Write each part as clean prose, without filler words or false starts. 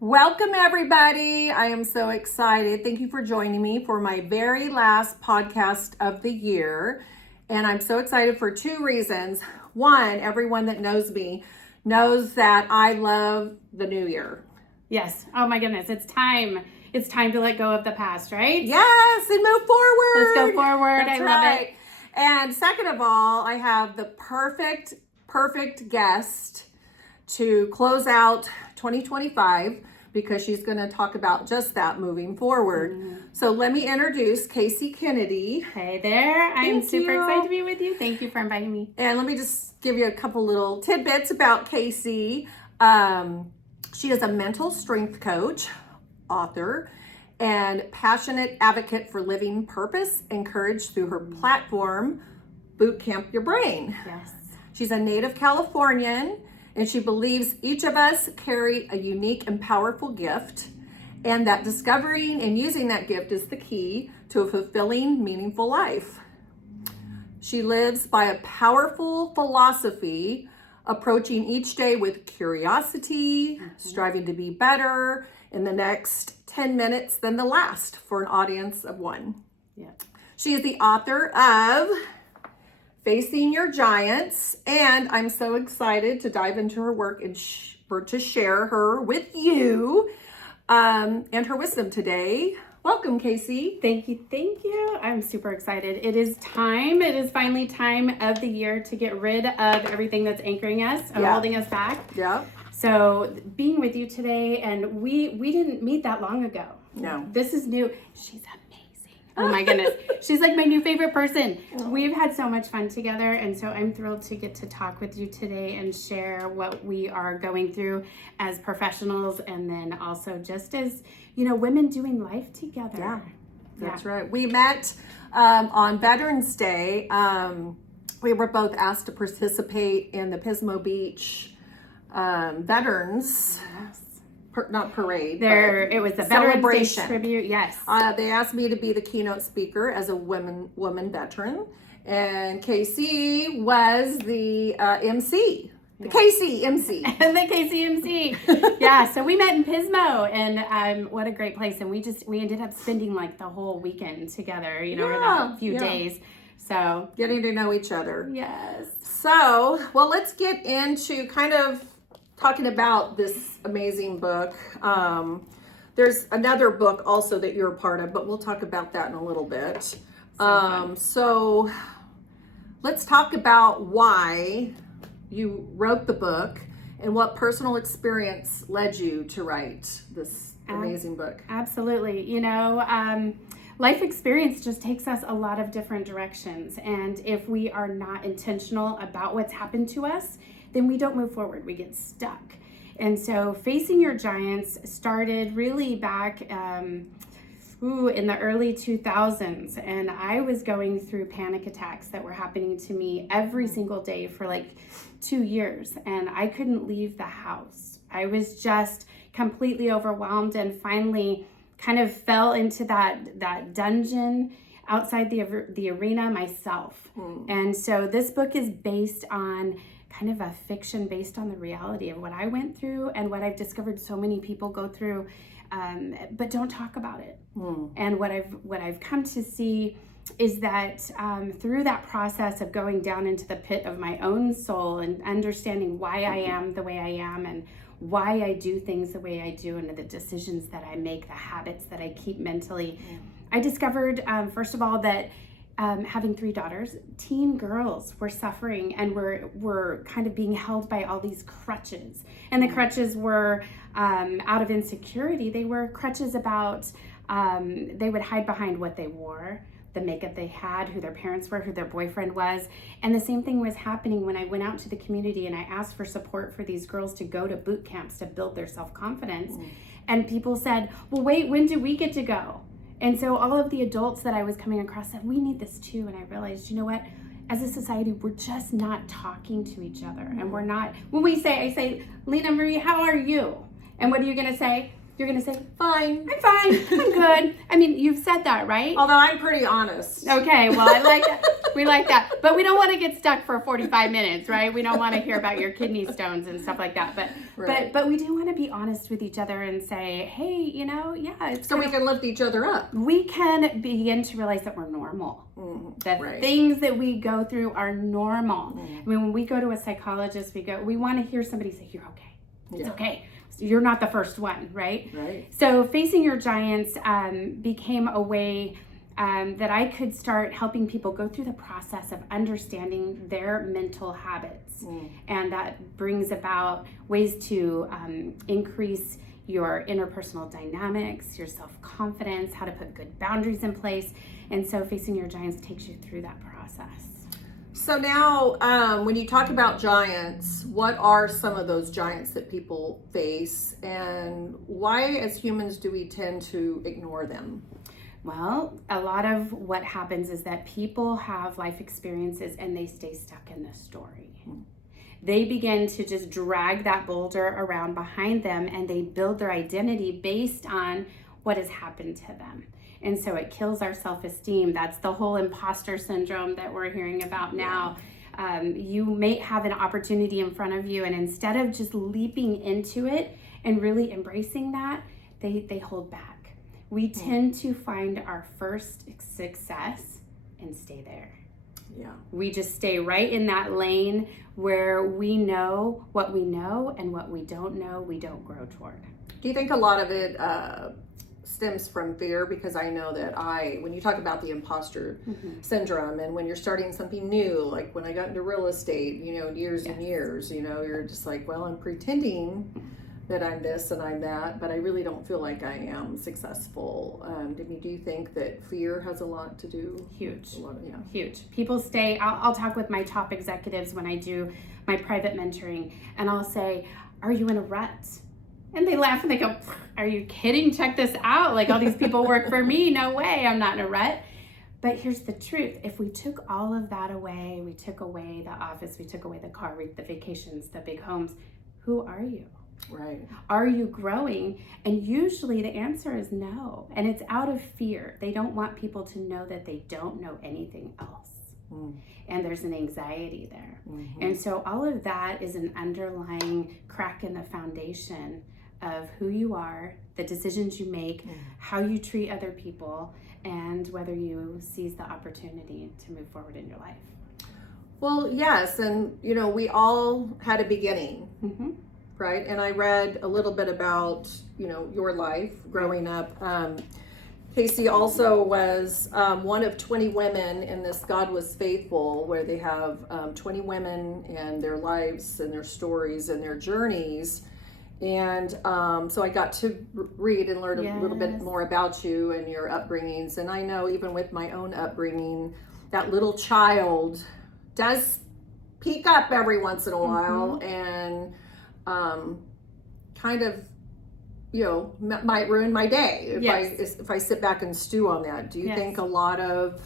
Welcome, everybody. I am so excited. Thank you for joining me for my very last podcast of the year. And I'm so excited for two reasons. One, everyone that knows me knows that I love the new year. Yes. Oh my goodness. It's time. It's time to let go of the past, right? Yes, and move forward. Let's go forward. That's I right. love it. And second of all, I have the perfect guest to close out 2025 because she's going to talk about just that moving forward. So let me introduce Casey Kennedy. Hey there. I'm super excited to be with you. Thank you for inviting me. And let me just give you a couple little tidbits about Casey. She is a mental strength coach, author, and passionate advocate for living purpose and courage through her platform, Bootcamp Your Brain. Yes. She's a native Californian, and she believes each of us carry a unique and powerful gift, and that discovering and using that gift is the key to a fulfilling, meaningful life. She lives by a powerful philosophy, approaching each day with curiosity, striving to be better in the next 10 minutes than the last for an audience of one. Yeah. She is the author of Facing Your Giants, and I'm so excited to dive into her work and to share her with you and her wisdom today. Welcome, Casey. Thank you. I'm super excited. It is time. It is finally time of the year to get rid of everything that's anchoring us and holding us back. Yeah. So being with you today, and we didn't meet that long ago. No. This is new. She's amazing. Oh my goodness. She's like my new favorite person. We've had so much fun together, and so I'm thrilled to get to talk with you today and share what we are going through as professionals, and then also just as, women doing life together. Yeah, that's right. We met on Veterans Day. We were both asked to participate in the Pismo Beach Veterans. Yes. Not parade. It was the Veterans Day tribute. Yes. They asked me to be the keynote speaker as a woman veteran, and Casey was the MC. The Casey MC. The KCMC. Yeah, so we met in Pismo, and what a great place. And we ended up spending like the whole weekend together, or that few days. So getting to know each other. Yes. So, well, let's get into kind of talking about this amazing book. There's another book also that you're a part of, but we'll talk about that in a little bit. So let's talk about why you wrote the book and what personal experience led you to write this amazing book. Absolutely. Life experience just takes us a lot of different directions. And if we are not intentional about what's happened to us, then we don't move forward. We get stuck. And so Facing Your Giants started really back in the early 2000s. And I was going through panic attacks that were happening to me every single day for like 2 years. And I couldn't leave the house. I was just completely overwhelmed, and finally kind of fell into that dungeon outside the arena myself. And so this book is based on kind of a fiction based on the reality of what I went through and what I've discovered so many people go through, but don't talk about it. And what I've come to see is that through that process of going down into the pit of my own soul and understanding why I am the way I am and why I do things the way I do and the decisions that I make, the habits that I keep mentally, I discovered, first of all, that having 3 daughters, teen girls were suffering and were kind of being held by all these crutches. And the crutches were out of insecurity. They were crutches about, they would hide behind what they wore, the makeup they had, who their parents were, who their boyfriend was. And the same thing was happening when I went out to the community and I asked for support for these girls to go to boot camps to build their self-confidence. And people said, well, wait, when do we get to go? And so all of the adults that I was coming across said, we need this too. And I realized, you know what? As a society, we're just not talking to each other. And we're not, when I say, Lena Marie, how are you? And what are you going to say? You're going to say, Fine. I'm fine. I'm good. I mean, you've said that, right? Although I'm pretty honest. Okay, well, I like that. We like that. But we don't want to get stuck for 45 minutes, right? We don't want to hear about your kidney stones and stuff like that. But we do want to be honest with each other and say, hey, it's so we can lift each other up. We can begin to realize that we're normal. That things that we go through are normal. I mean, when we go to a psychologist, we want to hear somebody say, you're okay. It's okay. You're not the first one, right? Right. So facing your giants became a way that I could start helping people go through the process of understanding their mental habits. And that brings about ways to increase your interpersonal dynamics, your self-confidence, how to put good boundaries in place. And so facing your giants takes you through that process. So now, when you talk about giants, what are some of those giants that people face, and why as humans do we tend to ignore them? Well, a lot of what happens is that people have life experiences and they stay stuck in the story. They begin to just drag that boulder around behind them, and they build their identity based on what has happened to them. And so it kills our self-esteem. That's the whole imposter syndrome that we're hearing about now. You may have an opportunity in front of you, and instead of just leaping into it and really embracing that, they hold back. We tend to find our first success and stay there. Yeah. We just stay right in that lane where we know what we know, and what we don't know, we don't grow toward. Do you think a lot of it stems from fear? Because I know that when you talk about the imposter syndrome, and when you're starting something new, like when I got into real estate, years and years, you're just like, well, I'm pretending that I'm this and I'm that, but I really don't feel like I am successful. Do you think that fear has a lot to do? Huge. Huge. People stay, I'll talk with my top executives when I do my private mentoring, and I'll say, are you in a rut? And they laugh and they go, are you kidding? Check this out. Like, all these people work for me. No way. I'm not in a rut. But here's the truth. If we took all of that away, we took away the office, we took away the car, the vacations, the big homes, who are you? Right. Are you growing? And usually the answer is no. And it's out of fear. They don't want people to know that they don't know anything else. And there's an anxiety there. And so all of that is an underlying crack in the foundation of who you are, the decisions you make, how you treat other people, and whether you seize the opportunity to move forward in your life. Well, yes. And, we all had a beginning. Right. And I read a little bit about, your life growing up. Casey also was one of 20 women in this God Was Faithful, where they have 20 women and their lives and their stories and their journeys. And so I got to read and learn a little bit more about you and your upbringings. And I know even with my own upbringing, that little child does peek up every once in a while and kind of, might ruin my day if I sit back and stew on that. Do you think a lot of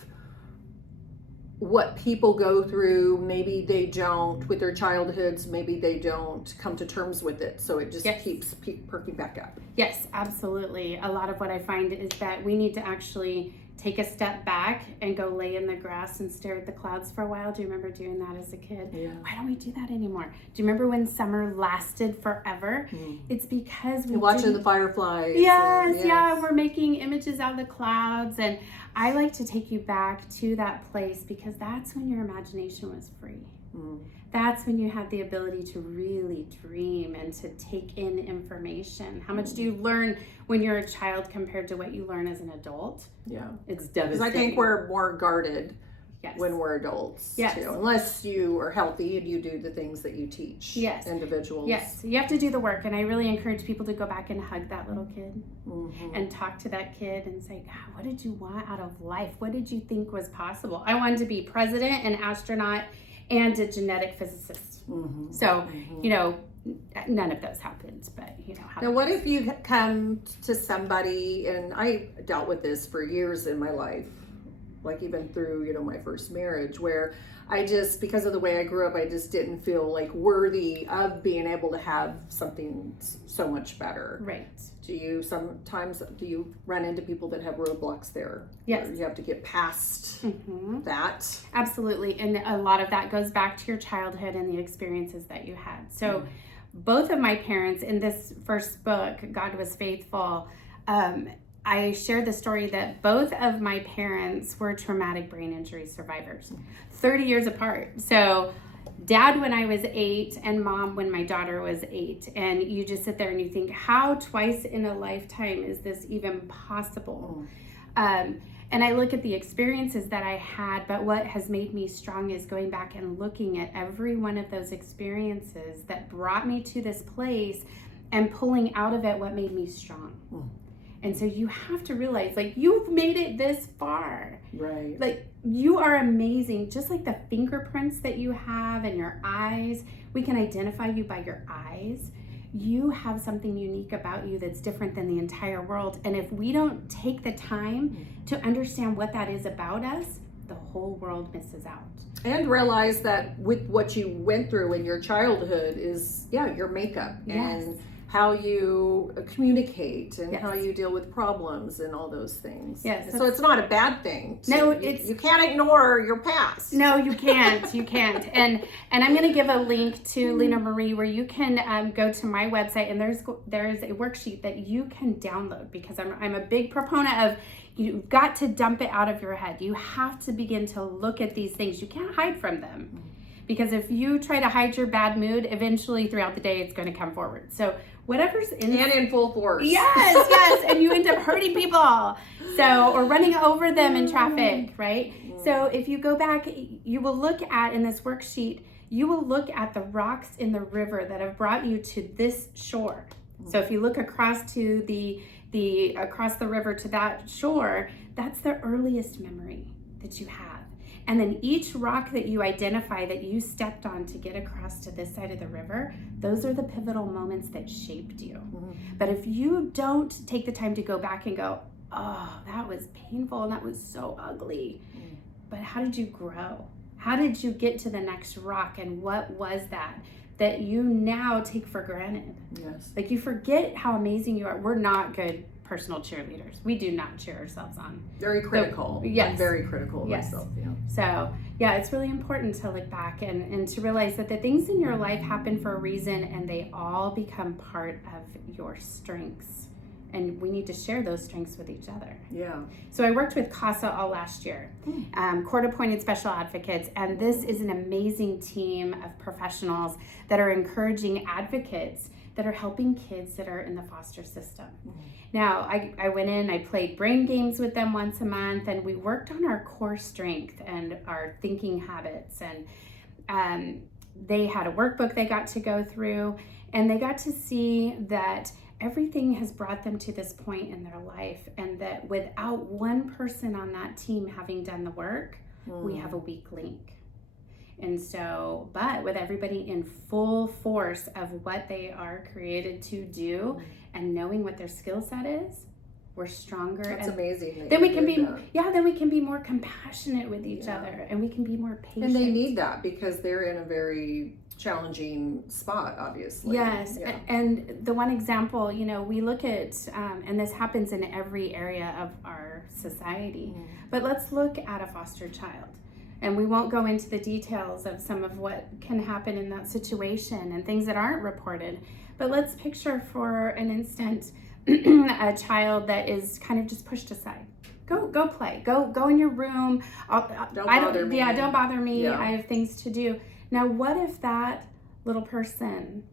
what people go through, maybe they don't, with their childhoods, maybe they don't come to terms with it, so it just keeps perking back up? Yes, absolutely. A lot of what I find is that we need to actually take a step back and go lay in the grass and stare at the clouds for a while. Do you remember doing that as a kid? Yeah. Why don't we do that anymore? Do you remember when summer lasted forever? It's because we watching the fireflies. Yes, we're making images out of the clouds. And I like to take you back to that place because that's when your imagination was free. That's when you had the ability to really dream and to take in information. How much do you learn when you're a child compared to what you learn as an adult? Yeah. It's devastating. Because I think we're more guarded when we're adults too, unless you are healthy and you do the things that you teach individuals. Yes, you have to do the work, and I really encourage people to go back and hug that little kid and talk to that kid and say, God, what did you want out of life? What did you think was possible? I wanted to be president, an astronaut, and a genetic physicist. So, none of those happened, but Now, what if you come to somebody, and I dealt with this for years in my life, like even through, my first marriage, where I just, because of the way I grew up, I just didn't feel like worthy of being able to have something so much better. Right. Do you run into people that have roadblocks there? Yes. Or you have to get past that? Absolutely. And a lot of that goes back to your childhood and the experiences that you had. So both of my parents, in this first book, God Was Faithful, I shared the story that both of my parents were traumatic brain injury survivors, 30 years apart. So Dad when I was 8 and Mom when my daughter was 8. And you just sit there and you think, how twice in a lifetime is this even possible? And I look at the experiences that I had, but what has made me strong is going back and looking at every one of those experiences that brought me to this place and pulling out of it what made me strong. And so you have to realize, like, you've made it this far. Right. Like, you are amazing. Just like the fingerprints that you have and your eyes, we can identify you by your eyes. You have something unique about you that's different than the entire world. And if we don't take the time to understand what that is about us, the whole world misses out. And realize that with what you went through in your childhood is, your makeup. Yes. And how you communicate and Yes. how you deal with problems and all those things. Yes. So it's not a bad thing. No, you can't ignore your past. No, you can't. You can't. And I'm going to give a link to Lena Marie where you can go to my website, and there's a worksheet that you can download, because I'm a big proponent of, you've got to dump it out of your head. You have to begin to look at these things. You can't hide from them, because if you try to hide your bad mood, eventually throughout the day it's going to come forward. So whatever's in full force. Yes, and you end up hurting people. So, or running over them in traffic, right? So if you go back, you will look at, in this worksheet, you will look at the rocks in the river that have brought you to this shore. So if you look across to across the river to that shore, that's the earliest memory that you have. And then each rock that you identify that you stepped on to get across to this side of the river, those are the pivotal moments that shaped you. But if you don't take the time to go back and go, oh, that was painful and that was so ugly, but how did you grow? How did you get to the next rock? And what was that you now take for granted? Yes. Like, you forget how amazing you are. We're not good personal cheerleaders. We do not cheer ourselves on. Very critical. Yes. I'm very critical of myself. Yeah. So it's really important to look back and to realize that the things in your life happen for a reason, and they all become part of your strengths. And we need to share those strengths with each other. Yeah. So I worked with CASA all last year, court-appointed special advocates, and this is an amazing team of professionals that are encouraging advocates that are helping kids that are in the foster system. Now, I went in, I played brain games with them once a month, and we worked on our core strength and our thinking habits. And they had a workbook they got to go through, and they got to see that everything has brought them to this point in their life, and that without one person on that team having done the work, we have a weak link. And so, but with everybody in full force of what they are created to do and knowing what their skill set is, we're stronger. That's amazing. Then we can be, then we can be more compassionate with each other, and we can be more patient. And they need that because they're in a very challenging spot, obviously. Yes. Yeah. And the one example, we look at, and this happens in every area of our society, but let's look at a foster child. And we won't go into the details of some of what can happen in that situation and things that aren't reported. But let's picture for an instant a child that is kind of just pushed aside. Go play. Go in your room. Don't bother me. Yeah, don't bother me. Yeah. I have things to do. Now, what if that little person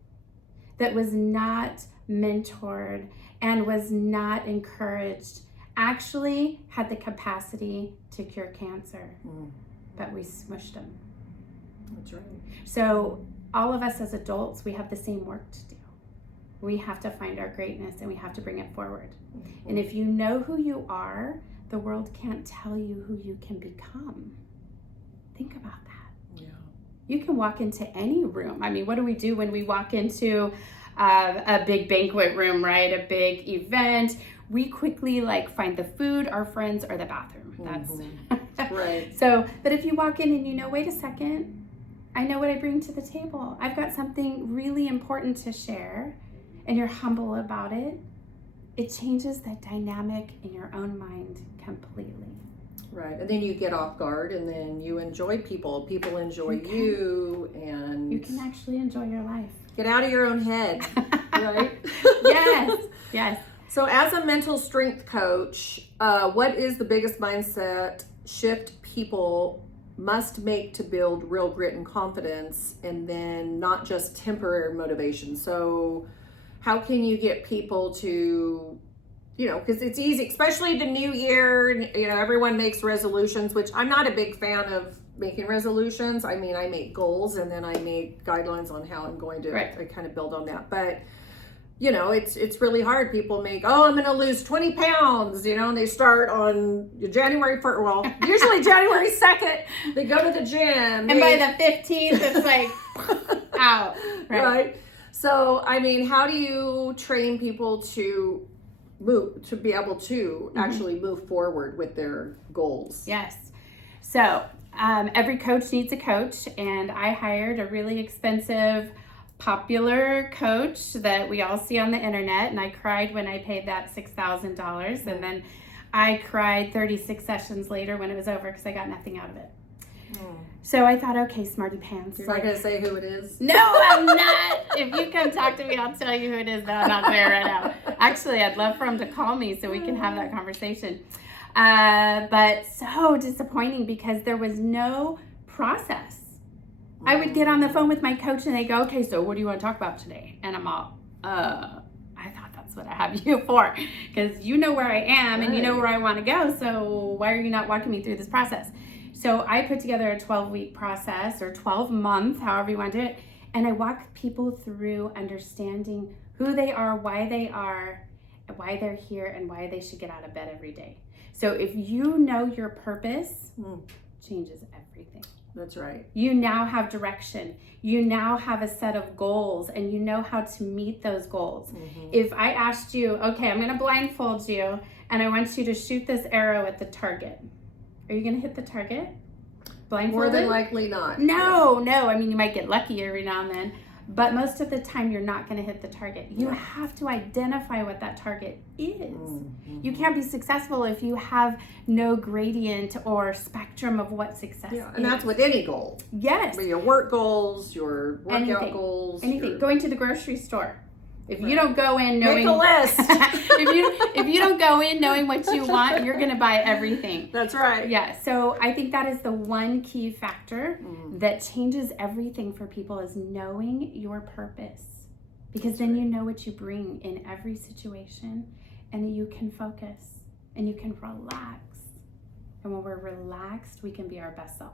that was not mentored and was not encouraged actually had the capacity to cure cancer? But we smushed them. That's right. So all of us as adults, we have the same work to do. We have to find our greatness and we have to bring it forward. And if you know who you are, the world can't tell you who you can become. Think about that. Yeah. You can walk into any room. I mean, what do we do when we walk into a big banquet room, right? A big event. We quickly find the food, our friends, or the bathroom. That's Right. So, but if you walk in and you know, wait a second, I know what I bring to the table. I've got something really important to share, and you're humble about it. It changes the dynamic in your own mind completely. Right. And then you get off guard, and then you enjoy people. People enjoy you, and you can actually enjoy your life. Get out of your own head, right? Yes. Yes. So as a mental strength coach, what is the biggest mindset shift people must make to build real grit and confidence, and then not just temporary motivation? So how can you get people to, because it's easy, especially the new year, everyone makes resolutions, which I'm not a big fan of making resolutions. I mean, I make goals and then I make guidelines on how I'm going to I kind of build on that. But it's really hard. People make, I'm going to lose 20 pounds, and they start on January 1st. Well, usually January 2nd, they go to the gym. And by the 15th, it's like, out. Right. So, I mean, how do you train people to be able to actually move forward with their goals? Yes. So, every coach needs a coach, and I hired a really expensive popular coach that we all see on the internet, and I cried when I paid that $6,000, and then I cried 36 sessions later when it was over because I got nothing out of it. So I thought, okay, smarty pants. You're not going to say who it is? No, I'm not. If you come talk to me, I'll tell you who it is. No, I'm not there right now. Actually, I'd love for him to call me so we can have that conversation. But so disappointing because there was no process. I would get on the phone with my coach and they go, okay, so what do you want to talk about today? And I'm all, I thought that's what I have you for, because you know where I am and you know where I want to go. So why are you not walking me through this process? So I put together a 12-week process, or 12-month, however you want to do it. And I walk people through understanding who they are, why they're here, and why they should get out of bed every day. So if you know your purpose, changes everything. That's right. You now have direction. You now have a set of goals, and you know how to meet those goals. If I asked you, okay, I'm going to blindfold you, and I want you to shoot this arrow at the target, are you going to hit the target? Blindfolded? More than likely not. No. I mean, you might get lucky every now and then, but most of the time you're not going to hit the target. You have to identify what that target is. You can't be successful if you have no gradient or spectrum of what success is. And that's with any goal. Yes. With your work goals, your workout goals. Anything. Going to the grocery store. If you don't go in knowing... Make a list. if you don't go in knowing what you want, you're going to buy everything. That's right. Yeah. So I think that is the one key factor that changes everything for people, is knowing your purpose. Because then you know what you bring in every situation, and you can focus and you can relax. And when we're relaxed, we can be our best self.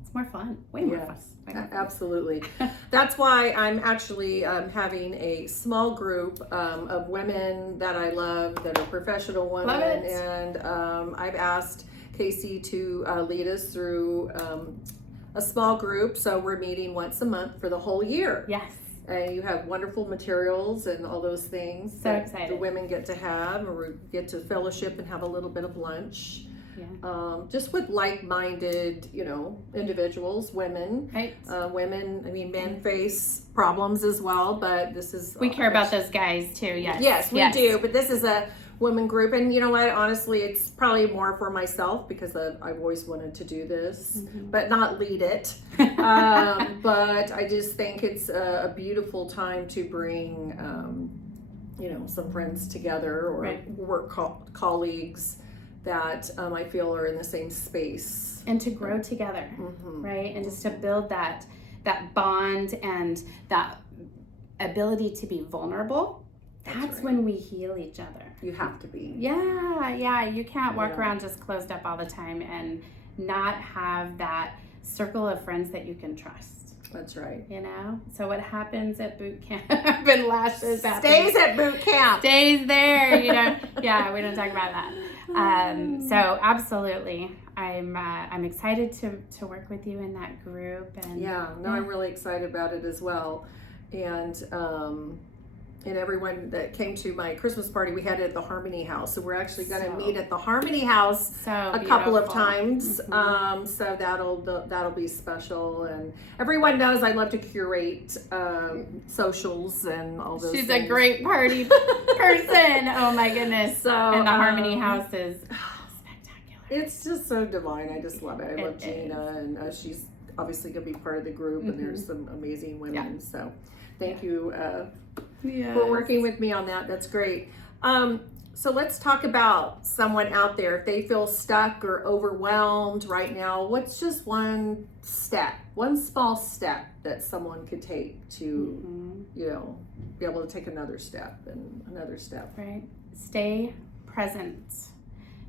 It's more fun. Way more fun. Absolutely. That's why I'm actually having a small group of women that I love, that are professional women. Love it. And I've asked Casey to lead us through a small group. So we're meeting once a month for the whole year. Yes. And you have wonderful materials and all those things. So excited. The women get to have, or we get to fellowship and have a little bit of lunch. Just with like-minded, individuals, women. Right. Women, I mean, men face problems as well, but this is... We care about those guys too, yes. Yes, we do, but this is a women group, and you know what, honestly, it's probably more for myself, because I've always wanted to do this, but not lead it. But I just think it's a beautiful time to bring, some friends together, or work colleagues that I feel are in the same space. And to grow together, right? And just to build that bond and that ability to be vulnerable. That's when we heal each other. You have to be. Yeah. You can't walk around just closed up all the time and not have that circle of friends that you can trust. That's right. So what happens at boot camp and lashes stays at boot camp. Stays there, Yeah, we don't talk about that. So absolutely, I'm excited to work with you in that group. And I'm really excited about it as well. And And everyone that came to my Christmas party, we had it at the Harmony House. So we're actually going to So meet at the Harmony House a couple of times. So that'll be special. And everyone knows I love to curate socials and all those She's things. a great party person. Oh my goodness. So, and the Harmony House is spectacular. It's just so divine. I just love it. I love It Gina, and she's obviously going to be part of the group, and there's some amazing women. Yeah. So thank you Yes. for working with me on that. That's great. So let's talk about someone out there. If they feel stuck or overwhelmed right now, what's just one small step that someone could take to, be able to take another step and another step? Right. Stay present.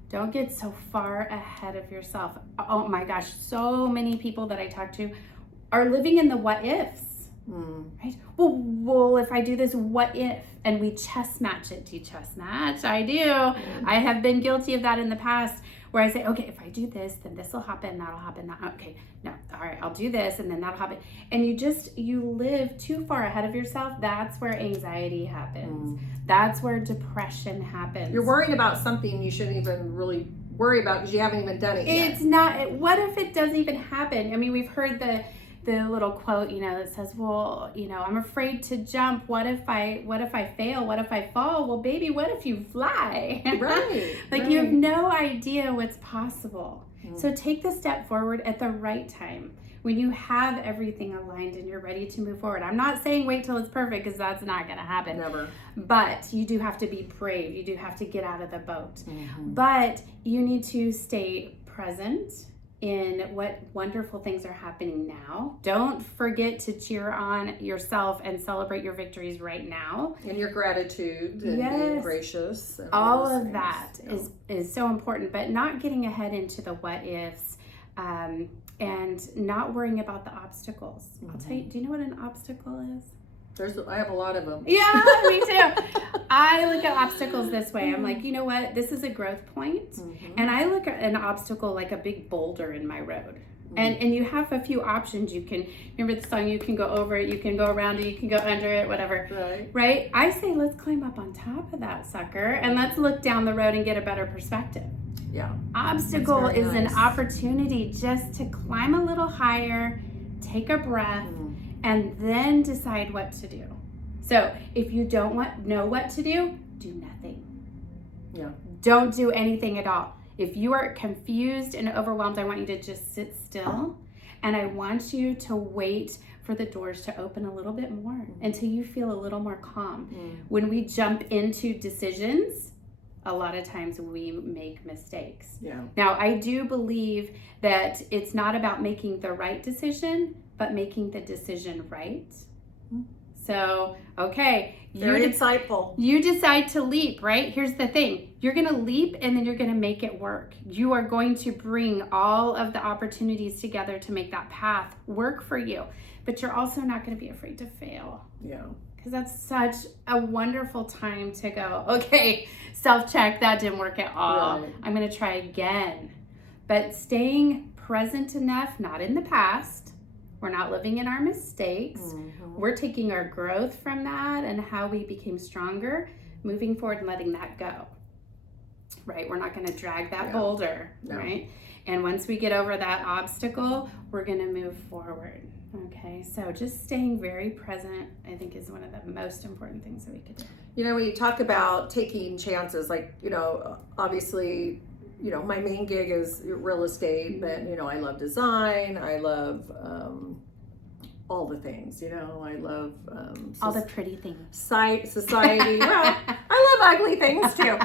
Don't get so far ahead of yourself. Oh my gosh, so many people that I talk to are living in the what ifs. Right? Well, if I do this, what if? And we chess match it. Do you chess match? I do. I have been guilty of that in the past, where I say, okay, if I do this, then this will happen, that'll happen. Okay, no, all right, I'll do this, and then that'll happen. And you live too far ahead of yourself. That's where anxiety happens. That's where depression happens. You're worrying about something you shouldn't even really worry about because you haven't even done it yet. It's not. What if it doesn't even happen? I mean, we've heard the little quote, that says, well, I'm afraid to jump. What if I fail? What if I fall? Well, baby, what if you fly? Right. Like, you have no idea what's possible. So take the step forward at the right time, when you have everything aligned and you're ready to move forward. I'm not saying wait till it's perfect, because that's not going to happen. Never. But you do have to be brave. You do have to get out of the boat. But you need to stay present in what wonderful things are happening now. Don't forget to cheer on yourself and celebrate your victories right now. And your gratitude and being gracious. And all those of things. that is so important, but not getting ahead into the what ifs, and not worrying about the obstacles. I'll tell you, do you know what an obstacle is? I have a lot of them. Yeah, me too. I look at obstacles this way. I'm like, you know what? This is a growth point. And I look at an obstacle like a big boulder in my road. And you have a few options. You can, remember the song, you can go over it, you can go around it, you can go under it, whatever. Right? I say, let's climb up on top of that sucker and let's look down the road and get a better perspective. Yeah. Obstacle is an opportunity just to climb a little higher, take a breath, and then decide what to do. So if you don't know what to do, do nothing. Yeah. Don't do anything at all. If you are confused and overwhelmed, I want you to just sit still, and I want you to wait for the doors to open a little bit more until you feel a little more calm. When we jump into decisions, a lot of times we make mistakes. Yeah. Now, I do believe that it's not about making the right decision, but making the decision right. So, okay. Very insightful. You decide to leap, right? Here's the thing. You're going to leap, and then you're going to make it work. You are going to bring all of the opportunities together to make that path work for you. But you're also not going to be afraid to fail. Yeah. Because that's such a wonderful time to go, okay, self-check, that didn't work at all. Right. I'm going to try again. But staying present enough, not in the past. We're not living in our mistakes. We're taking our growth from that and how we became stronger, moving forward and letting that go. Right? We're not going to drag that boulder, right? And once we get over that obstacle, we're going to move forward. Okay, so just staying very present, I think, is one of the most important things that we could do. When you talk about taking chances, like, obviously, my main gig is real estate, but, I love design. I love all the things, I love all the pretty things. Society. Well, I love ugly things too.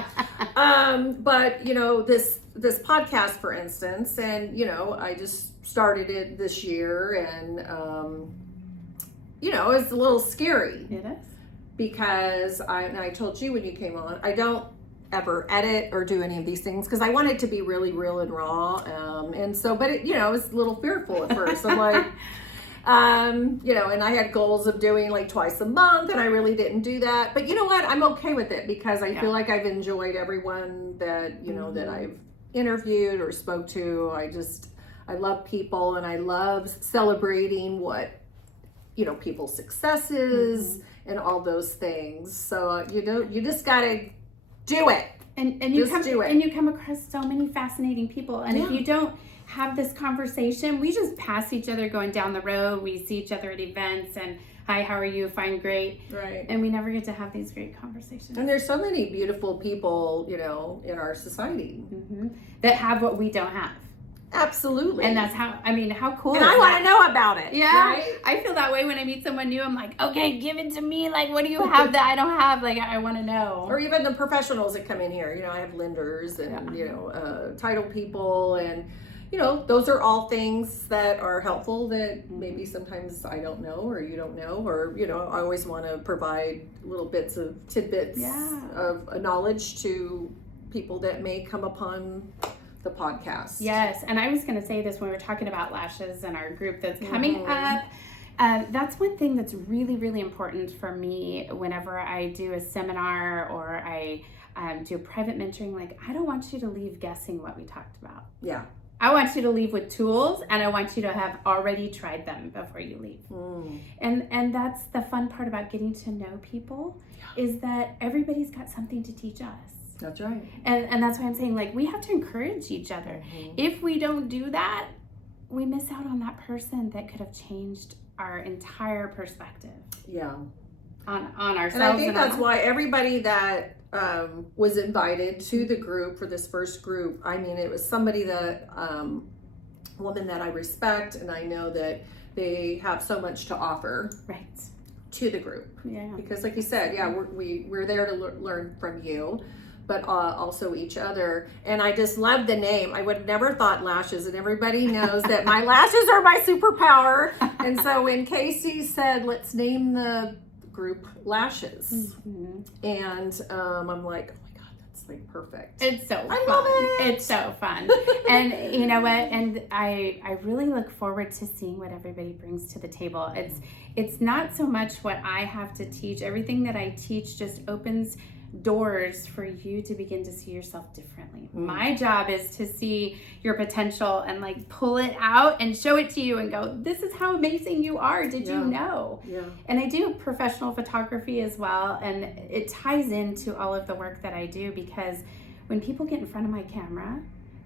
But, this podcast, for instance, and, I just started it this year, and, it's a little scary. It is. Because I told you when you came on, I don't ever edit or do any of these things because I want it to be really real and raw. And so, but it, it was a little fearful at first. I'm like, and I had goals of doing like twice a month, and I really didn't do that. But you know what? I'm okay with it because I feel like I've enjoyed everyone that, that I've interviewed or spoke to. I love people, and I love celebrating what, people's successes and all those things. So you just gotta do it. And you come across so many fascinating people. And if you don't have this conversation, we just pass each other going down the road. We see each other at events and hi, how are you? Fine, great. Right. And we never get to have these great conversations. And there's so many beautiful people, in our society that have what we don't have. Absolutely. And that's how cool and is I want to know about it. Yeah. Right? I feel that way when I meet someone new. I'm like, okay, give it to me. Like, what do you have that I don't have? Like, I want to know. Or even the professionals that come in here. I have lenders and, title people. And, those are all things that are helpful that maybe sometimes I don't know or you don't know. Or, I always want to provide little bits of tidbits of knowledge to people that may come upon the podcast. Yes, and I was going to say this when we were talking about lashes and our group that's coming up. That's one thing that's really, really important for me whenever I do a seminar or I do private mentoring. Like, I don't want you to leave guessing what we talked about. Yeah. I want you to leave with tools, and I want you to have already tried them before you leave. And that's the fun part about getting to know people is that everybody's got something to teach us. That's right. And that's why I'm saying, like, we have to encourage each other. If we don't do that, we miss out on that person that could have changed our entire perspective. Yeah. On ourselves. And I think that's why everybody that was invited to the group for this first group, it was somebody that, woman that I respect, and I know that they have so much to offer. Right. To the group. Yeah. Because like you said, we're there to learn from you, but also each other. And I just love the name. I would have never thought lashes, and everybody knows that my lashes are my superpower. And so when Casey said, let's name the group Lashes, and I'm like, oh my God, that's like perfect. It's so fun. I love it. It's so fun. And you know what? And I really look forward to seeing what everybody brings to the table. It's not so much what I have to teach. Everything that I teach just opens doors for you to begin to see yourself differently. My job is to see your potential and like pull it out and show it to you and go, this is how amazing you are. Did you know? Yeah. And I do professional photography as well, and it ties into all of the work that I do, because when people get in front of my camera,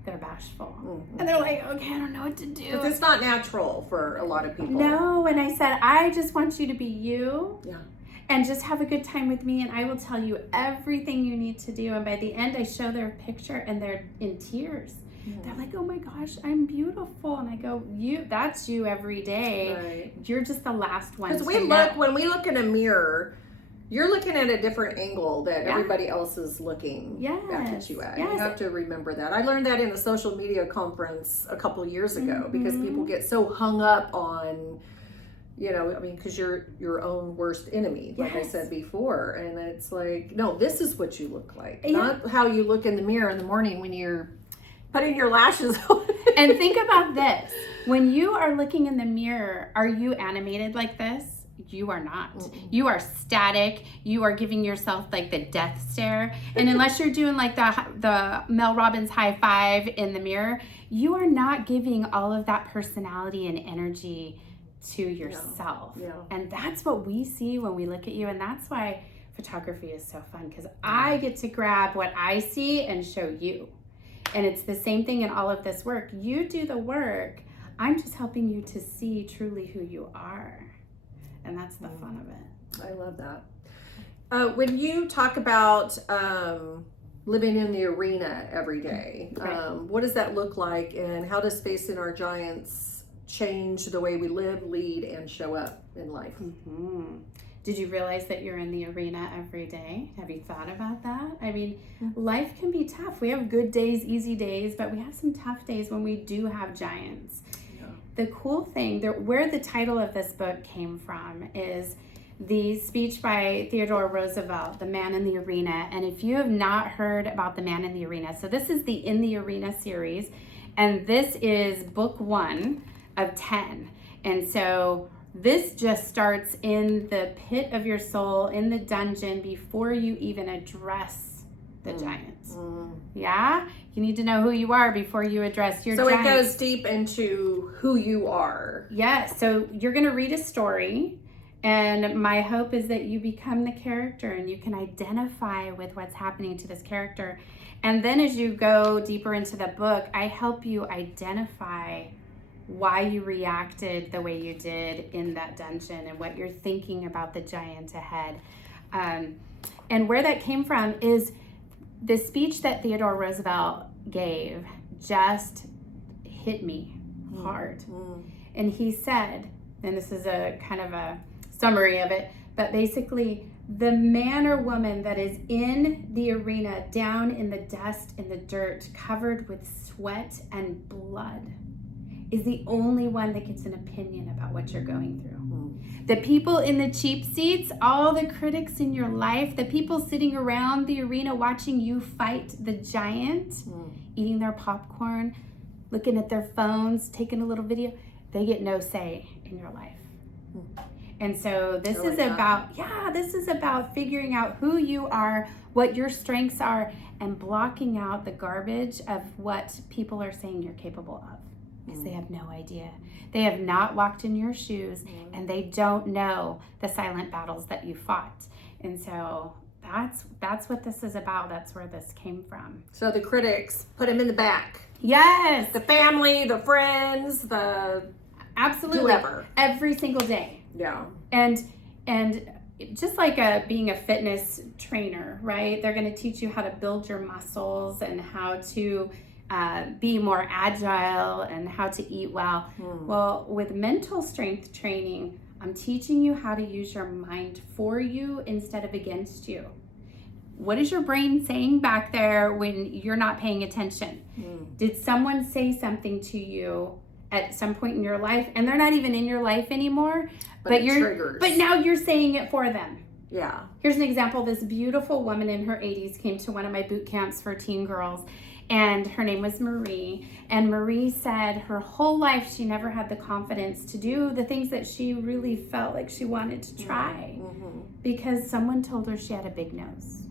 they're bashful. And they're like, okay, I don't know what to do. Because it's not natural for a lot of people. No, and I said, I just want you to be you. Yeah. And just have a good time with me, and I will tell you everything you need to do. And by the end, I show their picture, and they're in tears. They're like, oh my gosh, I'm beautiful. And I go, that's you every day. Right. You're just the last one. Because when we look in a mirror, you're looking at a different angle that everybody else is looking back at you at. You have to remember that. I learned that in a social media conference a couple years ago, because people get so hung up on, because you're your own worst enemy, like I said before. And it's like, no, this is what you look like. Not how you look in the mirror in the morning when you're putting your lashes on. And think about this. When you are looking in the mirror, are you animated like this? You are not. You are static. You are giving yourself like the death stare. And unless you're doing like the Mel Robbins high five in the mirror, you are not giving all of that personality and energy to yourself. And that's what we see when we look at you. And that's why photography is so fun, because I get to grab what I see and show you. And it's the same thing in all of this work. You do the work. I'm just helping you to see truly who you are. And that's the fun of it. I love that. When you talk about living in the arena every day, what does that look like, and how does Facing Our Giants change the way we live, lead, and show up in life? Did you realize that you're in the arena every day? Have you thought about that? I mean, life can be tough. We have good days, easy days, but we have some tough days when we do have giants. The cool thing, where the title of this book came from, is the speech by Theodore Roosevelt, The Man in the Arena. And if you have not heard about The Man in the Arena, so this is the In the Arena series, and this is book 1 of 10. And so this just starts in the pit of your soul, in the dungeon, before you even address the giants. Yeah? You need to know who you are before you address your giants. So it goes deep into who you are. Yes. So you're going to read a story, And my hope is that you become the character and you can identify with what's happening to this character. And then as you go deeper into the book, I help you identify why you reacted the way you did in that dungeon and what you're thinking about the giant ahead. And where that came from is the speech that Theodore Roosevelt gave just hit me hard. And he said, and this is a kind of a summary of it, but basically, the man or woman that is in the arena, down in the dust, in the dirt, covered with sweat and blood, is the only one that gets an opinion about what you're going through. The people in the cheap seats, all the critics in your life, the people sitting around the arena watching you fight the giant, eating their popcorn, looking at their phones, taking a little video, they get no say in your life. And so this is about figuring out who you are, what your strengths are, and blocking out the garbage of what people are saying you're capable of. Because they have no idea. They have not walked in your shoes, and they don't know the silent battles that you fought. And so that's what this is about. That's where this came from. So the critics, put them in the back. Yes. The family, the friends, the absolutely whoever. Every single day. Yeah. And just like being a fitness trainer, right? They're going to teach you how to build your muscles and how to be more agile and how to eat well. Well, with mental strength training, I'm teaching you how to use your mind for you instead of against you. What is your brain saying back there when you're not paying attention? Did someone say something to you at some point in your life and they're not even in your life anymore? But now you're saying it for them. Yeah. Here's an example. This beautiful woman in her 80s came to one of my boot camps for teen girls, and her name was Marie. And Marie said her whole life she never had the confidence to do the things that she really felt like she wanted to try because someone told her she had a big nose.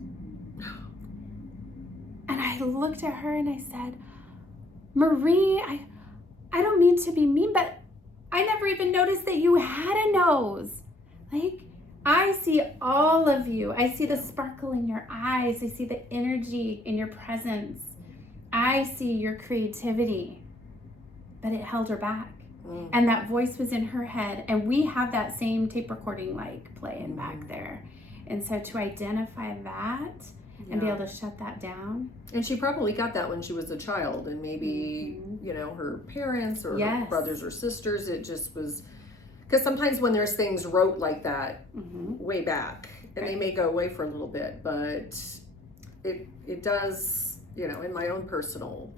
And I looked at her and I said, Marie, I don't mean to be mean, but I never even noticed that you had a nose. Like, I see all of you. I see the sparkle in your eyes. I see the energy in your presence. I see your creativity. But it held her back. And that voice was in her head. And we have that same tape recording like playing back there. And so to identify that and be able to shut that down. And she probably got that when she was a child, and maybe, her parents or her brothers or sisters, it just was, because sometimes when there's things wrote like that way back, and they may go away for a little bit, but it does, in my own personal,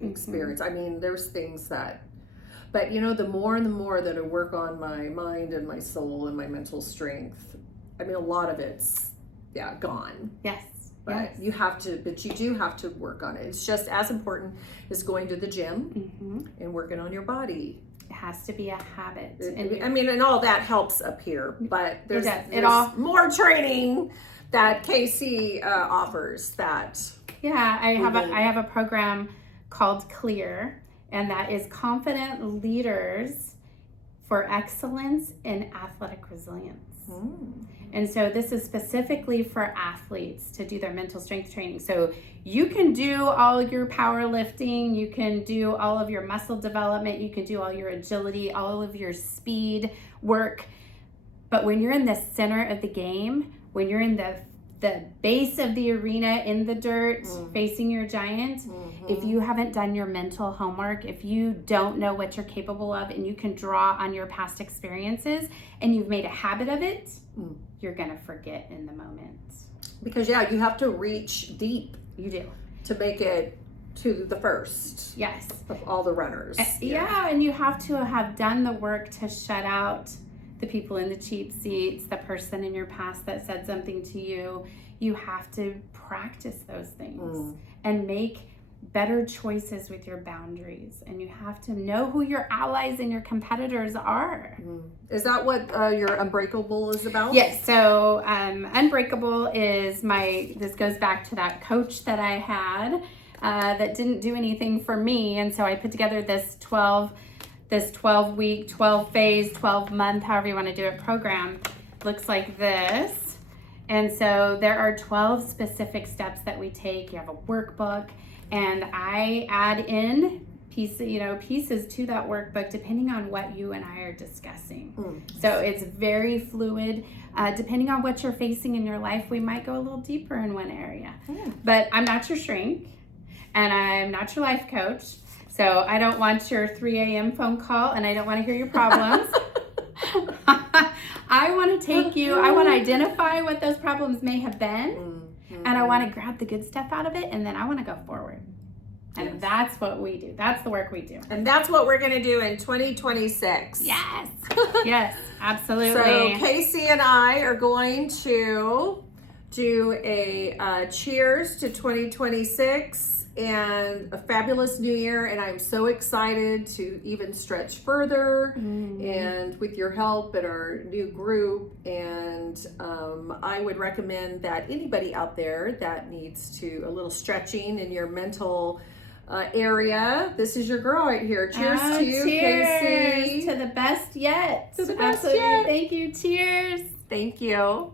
experience. I mean, there's things that, but the more and the more that I work on my mind and my soul and my mental strength, I mean, a lot of it's, gone. Yes. But you do have to work on it. It's just as important as going to the gym and working on your body. It has to be a habit. And all that helps up here, but there's more training that Casey offers that. Yeah, I have a program called Clear, and that is Confident Leaders for Excellence in Athletic Resilience. And so this is specifically for athletes to do their mental strength training. So you can do all your powerlifting, you can do all of your muscle development, you can do all your agility, all of your speed work. But when you're in the center of the game, when you're in the base of the arena in the dirt facing your giant, if you haven't done your mental homework, if you don't know what you're capable of and you can draw on your past experiences and you've made a habit of it, you're gonna forget in the moment. Because you have to reach deep. You do. To make it to the first. Yes. Of all the runners. And you have to have done the work to shut out the people in the cheap seats, the person in your past that said something to you. You have to practice those things and make better choices with your boundaries. And you have to know who your allies and your competitors are. Is that what your Unbreakable is about? Yes. So Unbreakable is this goes back to that coach that I had that didn't do anything for me. And so I put together this 12 this 12-week, 12-phase, 12-month, however you want to do it, program looks like this. And so there are 12 specific steps that we take. You have a workbook, and I add in pieces to that workbook depending on what you and I are discussing. So it's very fluid. Depending on what you're facing in your life, we might go a little deeper in one area. But I'm not your shrink, and I'm not your life coach. So I don't want your 3 a.m. phone call, and I don't want to hear your problems. I want to take you, I want to identify what those problems may have been, and I want to grab the good stuff out of it, and then I want to go forward. And that's what we do. That's the work we do. And that's what we're going to do in 2026. Yes. Yes, absolutely. So Casey and I are going to do a cheers to 2026 and a fabulous new year. And I'm so excited to even stretch further and with your help at our new group. And I would recommend that anybody out there that needs a little stretching in your mental area, this is your girl right here. Cheers to you, cheers Casey. to the best yet. To the best Absolutely. yet. Thank you. Cheers. Thank you.